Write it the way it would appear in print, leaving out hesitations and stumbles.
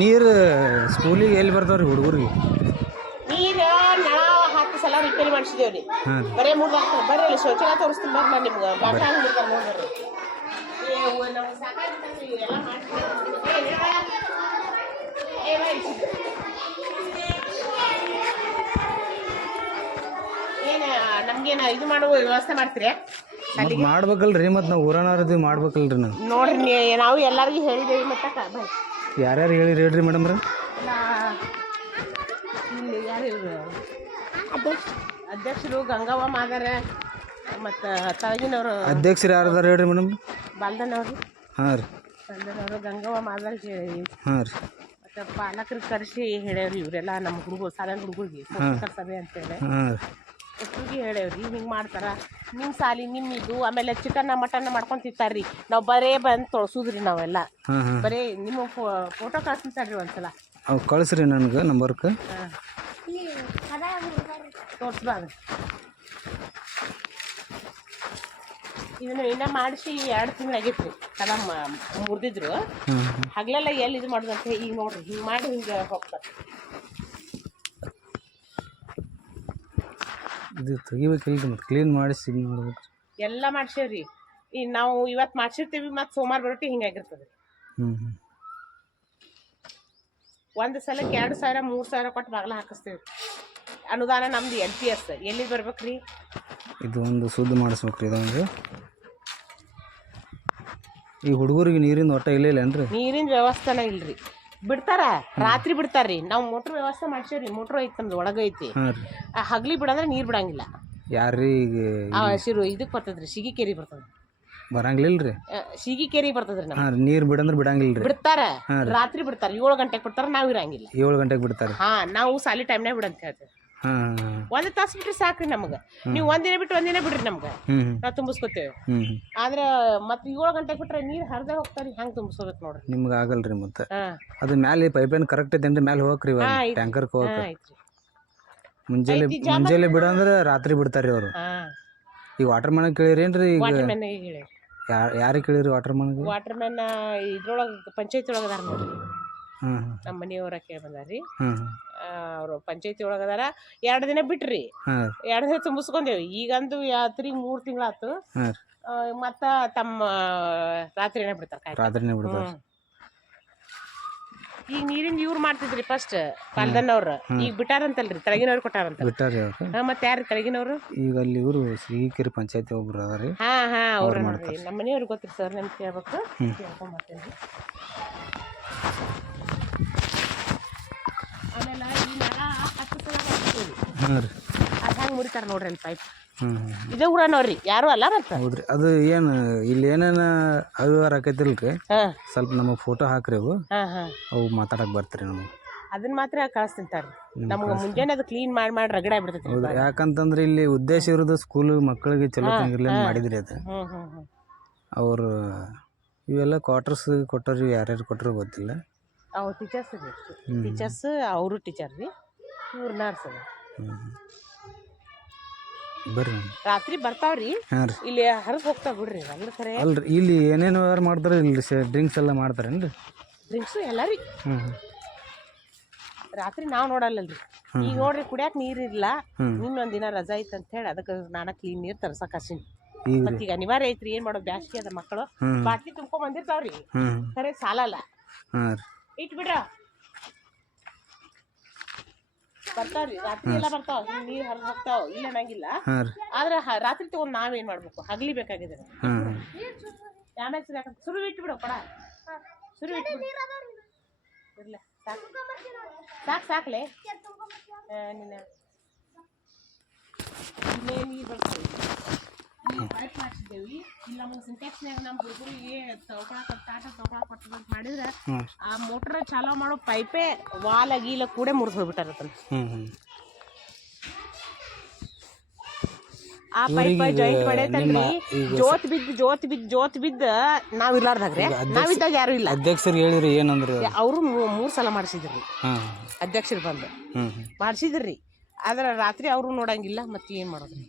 ನೀರು ಸ್ಕೂಲಿಗೆ ಎಲ್ಲಿ ಬರ್ತಾವ್ರಿ ಹುಡುಗರಿಗೆ? ನೀರು ನಳ 10 ಸಲ ರಿಪೇರಿ ಮಾಡಿಸಿದೇವ್ರಿ. ಬರೇ 3 ಆಗ್ತದೆ. ಬರ್ರಿ ಅಲ್ಲಿ ಶೌಚಾಲಯ ತೋರಿಸ್ತೀನಿ ಬರ್ರಿ. ನಾನು ನಿಮ್ಗೆ ಬಾಟ್ಲ ಹಂಗೆ ಬಿಡ್ತಾರೆ ನೋಡ್ರಿ. ನಮ್ಗೆ ಸಾಕಾಗ್ತದೆ ಎಲ್ಲ ಏನು ನಮ್ಗೇನು ಇದು ಮಾಡುವ ವ್ಯವಸ್ಥೆ ಮಾಡ್ತೀರಿ? ಮಾಡ್ಬೇಕಲ್ರಿ, ಮತ್ತು ನಾವು ಊರನಾರದು ಮಾಡ್ಬೇಕಲ್ರಿ. ನಾವು ನೋಡ್ರಿ ನಾವು ಎಲ್ಲರಿಗೂ ಹೇಳಿದೇವಿ. ಮತ್ತೆ ಯಾರ್ಯಾರು ಹೇಳಿರಿ ಹೇಳ್ರಿ ಮೇಡಮ್ರ? ಇಲ್ಲಿ ಯಾರು ಅಧ್ಯಕ್ಷರು ಗಂಗವ್ವ ಮಾದಾರ, ಮತ್ತು ತಳಗಿನವರು ಅಧ್ಯಕ್ಷರು ಯಾರದಾರ ಹೇಳ್ರಿ ಮೇಡಮ್? ಬಾಲ್ದನವ್ರು. ಹಾಂ ರೀ. ಬಾಲ್ದನವರು ಗಂಗವ್ವ ಮಾದಾರ ಹೇಳಿ. ಹಾಂ ರೀ. ಮತ್ತು ಪಾಲಕರಿಗೆ ಕರೆಸಿ ಹೇಳ್ಯಾವ್ರಿ. ಇವರೆಲ್ಲ ನಮ್ಮ ಹುಡುಗರು ಸಾಧಾರಣ ಹುಡುಗರಿಗೆ ಸಭೆ ಅಂತೇಳಿ ಒಟ್ಟಿಗೆ ಹೇಳ್ಯಾವ್ರಿ. ಹಿಂಗೆ ಮಾಡ್ತಾರ ನಿಮ್ಮ ಸಾಲಿ ನಿಮ್ಮ ಇದು. ಆಮೇಲೆ ಚಿಕನ್ ಮಟನ್ ಮಾಡ್ಕೊಂಡು ತಿಂತಾರ್ರಿ. ನಾವು ಬರೇ ಬಂದು ತೊಳ್ಸೋದ್ರಿ ನಾವೆಲ್ಲ. ಬರೀ ನಿಮ್ಮ ಫೋಟೋ ಕಳ್ಸ್ತಾರ್ರಿ ಒಂದ್ಸಲ. ಅವು ಕಳಿಸ್ರಿ ನನಗೆ ನಂಬರ್ಗೆ. ತೋರಿಸ್ಬಾರ್ದು. ಇದನ್ನು ಇನ್ನೂ ಮಾಡಿಸಿ 2 ತಿಂಗಳಾಗೈತ್ರಿ. ಕಲ ಮುರಿದಿದ್ರು. ಹಗಲೆಲ್ಲ ಎಲ್ಲಿ ಇದು ಮಾಡೋದಂತ ಈಗ ನೋಡ್ರಿ ಹಿಂಗೆ ಮಾಡಿ ಹಿಂಗೆ ಹೋಗ್ತಾರೆ. ಇದು ತೆಗಿಬೇಕಿಲ್ರಿ, ಮತ್ತು ಕ್ಲೀನ್ ಮಾಡಿಸಿ ನೋಡ್ಬೇಕು. ಎಲ್ಲ ಮಾಡ್ಸೇವ್ರಿ. ಈಗ ನಾವು ಇವತ್ತು ಮಾಡ್ಸಿರ್ತೀವಿ, ಮತ್ತು ಸೋಮವಾರ ಬರೋಟಿ ಹಿಂಗಾಗಿರ್ತದೆ. ಒಂದು ಸಲಕ್ಕೆ 2,000 3,000 ಕೊಟ್ಟು ಬಾಗಿಲ ಹಾಕಿಸ್ತೇವೆ. ಅನುದಾನ ನಮ್ದು LPS ಎಲ್ಲಿ ಬರ್ಬೇಕ್ರಿ? ಇದು ಒಂದು ಸುದ್ದಿ ಮಾಡಿಸ್ಬೇಕ್ರಿ. ಇದೊಂದು ಈ ಹುಡುಗರಿಗೆ ನೀರಿಂದ ಒಟ್ಟ ಇಲ್ಲೇನ್ರಿ? ನೀರಿನ ವ್ಯವಸ್ಥೆನ ಇಲ್ರಿ. ಬಿಡ್ತಾರ, ರಾತ್ರಿ ಬಿಡ್ತಾರ್ರಿ. ನಾವು ಮೋಟ್ರ್ ವ್ಯವಸ್ಥೆ ಮಾಡ್ಸೇವ್ರಿ. ಮೋಟ್ರ್ ಐತಿ ನಮ್ದು ಒಳಗೆ ಐತಿ. ಹಗ್ಲಿ ಬಿಡಂದ್ರೆ ನೀರು ಬಿಡಂಗಿಲ್ಲ. ಯಾರ್ರಿ? ಈಗ ಶಿರು ಇದಕ್ಕೆ ಬರ್ತದ್ರಿ, ಸಿಗಿಕೇರಿ ಬರ್ತದ. ಬರಂಗಿಲ್ಲರಿ? ಸಿಗಿಕೇರಿ ಬರ್ತದ್ರಿ. ನೀರು ಬಿಡಂದ್ರೆ ಬಿಡಂಗಿಲ್ರಿ. ಬಿಡ್ತಾರ, ರಾತ್ರಿ ಬಿಡ್ತಾರ. 7 ಗಂಟೆಗೆ ಬಿಡ್ತಾರ. ನಾವು ಇರಂಗಿಲ್ಲ. 7 ಗಂಟೆಗೆ ಬಿಡ್ತಾರೆ. ನಾವು ಸಾಲಿ ಟೈಮ್ನಾಗ ಬಿಡಂತ ಹೇಳ್ತೇವೆ. 1 ತಾಸು ಬಿಟ್ರಿ ಸಾಕ್ರಿ ನಮ್ಗೆ. ನೀವು ಒಂದಿನ ಬಿಟ್ಟು ಒಂದಿನ ಬಿಡ್ರಿ ನಮ್ಗೆ, ನಾವು ತುಂಬಿಸ್ಕೊತೇವೆ. ಆದ್ರೆ ಮತ್ತೆ 7 ಗಂಟೆಗೆ ಬಿಟ್ರೆ ನೀರು ಹರಿದೇ ಹೋಗ್ತಾರಿ. ಹಂಗೆ ತುಂಬಿಸ್ಕೋಬೇಕು ನೋಡ್ರಿ. ನಿಮ್ಗೆ ಆಗಲ್ರಿ. ಮತ್ತೆ ಅದು ಮ್ಯಾಲೆ ಪೈಪೇನ್ ಕರೆಕ್ಟ್ ಐತೇನ್ರಿ? ಮ್ಯಾಲೆ ಹೋಗ್ರಿ, ಟ್ಯಾಂಕರ್ಗೆ ಹೋಗ್ರಿ. ಮುಂಜಾನೆ ಬಿಡಂದ್ರೆ ರಾತ್ರಿ ಬಿಡ್ತಾರ್ರಿ ಅವರು. ಈಗ ವಾಟರ್ ಮ್ಯಾನ್ ಕೇಳಿರೇನ್ರಿ? ಈಗ ಯಾರಿಗೆ ಕೇಳಿರಿ ವಾಟರ್ ಮ್ಯಾನ್? ವಾಟರ್ ಮ್ಯಾನ್ ಇದ್ರೊಳಗೆ ಪಂಚಾಯತಿ ಒಳಗೆ ಅದಾರ ನೋಡ್ರಿ. ನಮ್ಮ ಮನೆಯವರ ಕೇಳಿ ಬಂದಾರ್ರಿ. ಅವರು ಪಂಚಾಯತಿ ಒಳಗದಾರ. 2 ದಿನ ಬಿಟ್ರಿ, 2 ದಿನ ತುಂಬಿಸ್ಕೊಂಡೇವಿ. ಈಗಂದು 3 ತಿಂಗಳಾತು. ಮತ್ತ ತಮ್ಮ ರಾತ್ರಿನೇ ಬಿಡ್ತಾರ. ಈಗ ನೀರಿಂದ ಇವ್ರು ಮಾಡ್ತಿದ್ರಿ ಫಸ್ಟ್ ಪಾಲ್ದನ್ನವ್ರು. ಈಗ ಬಿಟ್ಟಾರಂತಲ್ರಿ, ತೆಳಗಿನವ್ರು ಕೊಟ್ಟಾರಂತ. ಮತ್ತೆ ಯಾರು ತೆಳಗಿನವ್ರು? ಈಗ ಅಲ್ಲಿ ಇವರು ಸಿಗಿಕೇರಿ ಪಂಚಾಯತಿ ಒಬ್ರು ಅದಾರಿ. ಅವ್ರು ನೋಡ್ರಿ. ನಮ್ಮ ಮನೆಯವ್ರಿಗೆ ಗೊತ್ತಿರಿ ಸರ್, ನಿಮ್ಗೆ ಕೇಳ್ಬೇಕು. ಕೇಳ್ಕೊಂಬರ್ತೇನ್ರಿ. ಆಮೇಲೆ ಈ ನೆಲ 10 ಸಲ ಮಾಡ್ತೀವಿ. ಅದು ಹೆಂಗೆ ಮುರಿತಾರ ನೋಡ್ರಿ ಅಲ್ಲಿ ಪೈಪ್. ಇದೇ ಊರನವ್ರಿ, ಯಾರು ಅಲ್ಲ. ಮತ್ತೆ ಹೌದ್ರಿ. ಅದು ಏನು ಇಲ್ಲಿ ಏನೇನು ಅವ್ಯವಹಾರ ಆಕೈತಿಲ್ರಿ, ಸ್ವಲ್ಪ ನಮಗೆ ಫೋಟೋ ಹಾಕ್ರಿ. ಅವು ಮಾತಾಡಕ್ ಬರ್ತೀರಿ ನಮಗೆ. ಅದನ್ನ ಮಾತ್ರ ಕಳಿಸ್ತಿಂತಾರ್ರಿ ನಮ್ಗೆ. ಮುಂಜಾನೆ ಅದು ಕ್ಲೀನ್ ಮಾಡಿ ರಗಡ ಬಿಡ್ತೈತಿ. ಯಾಕಂತಂದ್ರೆ ಇಲ್ಲಿ ಉದ್ದೇಶ ಇರೋದು ಸ್ಕೂಲ್ ಮಕ್ಕಳಿಗೆ ಚಲೋ ಮಾಡಿದ್ರಿ. ಅದು ಅವರು ಇವೆಲ್ಲ ಕ್ವಾರ್ಟರ್ಸ್ ಕೊಟ್ಟರು. ಯಾರ್ಯಾರು ಕೊಟ್ಟರು ಗೊತ್ತಿಲ್ಲ. ಅವ್ರು ಟೀಚರ್ಸ್ ಅವರು ಟೀಚರ್ ರೀ. ಇವ್ರು ನರ್ಸ್ ಅದ. ಬರ್ರಿ, ರಾತ್ರಿ ಬರ್ತಾವ್ರಿ. ಇಲ್ಲಿ ಹರಿದು ಹೋಗ್ತಾವ ಬಿಡ್ರಿ. ಅಲ್ರಿ, ಇಲ್ಲಿ ಏನೇನು ವ್ಯವಹಾರ ಮಾಡ್ತಾರೆ? ಇಲ್ಲಿ ಡ್ರಿಂಕ್ಸ್ ಎಲ್ಲ ಮಾಡ್ತಾರೇನ್ರಿ? ಡ್ರಿಂಕ್ಸು ಎಲ್ಲ ರೀ. ರಾತ್ರಿ ನಾವು ನೋಡಲ್ಲಲ್ರಿ. ಈಗ ನೋಡ್ರಿ, ಕುಡಿಯಾಕ ನೀರಿಲ್ಲ. ಇನ್ನೊಂದ್ ದಿನ ರಜಾ ಐತೆ ಅಂತ ಹೇಳಿ ಅದಕ್ಕೆ ನಾನು ಕ್ಲೀನ್ ನೀರು ತರ್ಸಕ್ ಹಸಿನಿ. ಮತ್ತೀಗ ಅನಿವಾರ್ಯ ಐತ್ರಿ. ಏನ್ ಮಾಡೋದು, ಬ್ಯಾಸ್ಗಿ ಅದ. ಮಕ್ಕಳು ಬಾಟ್ಲಿ ತುಂಬ್ಕೊಂಡ್ ಬಂದಿರ್ತಾವ್ರಿ. ಖರೆ ಸಾಲಲ್ಲ. ಇಟ್ಬಿಡ್ರ ಬರ್ತಾವ್ರಿ. ರಾತ್ರಿ ಎಲ್ಲ ಬರ್ತಾವ. ನೀರ್ ಹರಿದು ಹೋಗ್ತಾವ. ಇಲ್ಲ ಅನ್ನಂಗಿಲ್ಲ. ಆದ್ರೆ ರಾತ್ರಿ ತಗೊಂಡ್ ನಾವೇನ್ ಮಾಡ್ಬೇಕು? ಹಗ್ಲಿ ಬೇಕಾಗಿದೆ. ಆಮೇಲೆ ಸುರು ಇಟ್ಬಿಡು ಕೊಡ. ಸುರು ಇಟ್ಬಿಡು. ಇರ್ಲ ಸಾಕ್ಲೆ ನಿನ್ನ ಇಲ್ಲೇ ನೀರು ಬರ್ತದೆ. ಇಲ್ಲಿ ಪೈಪ್ ಮಾಡಿಸಿದ್ದೇವಿ. ಇಲ್ಲಿ ನಮ್ಗೆ ಸಿಂಟ್ಯಾಕ್ಸ್ನಾಗ ನಮ್ಮ ಹುಡುಗರಿಗೆ ತಗೊಳಕ್ ಕೊಟ್ಟದಂತ ಮಾಡಿದ್ರೆ ಆ ಮೋಟ್ರ್ ಚಾಲೋ ಮಾಡೋ ಪೈಪೇ ವಾಲ ಗೀಲ ಕೂಡ ಮುರಿದು ಹೋಗ್ಬಿಟ್ಟಾರತ್ತ. ಆ ಪೈಪ್ ಜಾಯಿಂಟ್ ಮಾಡೈತಲ್ರಿ. ಜೋತ್ ಬಿದ್ದ ನಾವ್ ಇರ್ಲಾರ್ದಾಗ್ರಿ. ನಾವಿದ್ದಾಗ ಯಾರು ಇಲ್ಲ. ಅಧ್ಯಕ್ಷರು ಹೇಳಿರಿ ಏನಂದ್ರು? ಅವರು 3 ಸಲ ಮಾಡಿಸಿದ್ರಿ. ಅಧ್ಯಕ್ಷರು ಬಂದು ಮಾಡಿಸಿದ್ರಿ. ಆದ್ರೆ ರಾತ್ರಿ ಅವರು ನೋಡಂಗಿಲ್ಲ. ಮತ್ತೆ ಏನ್ ಮಾಡೋದ್ರಿ?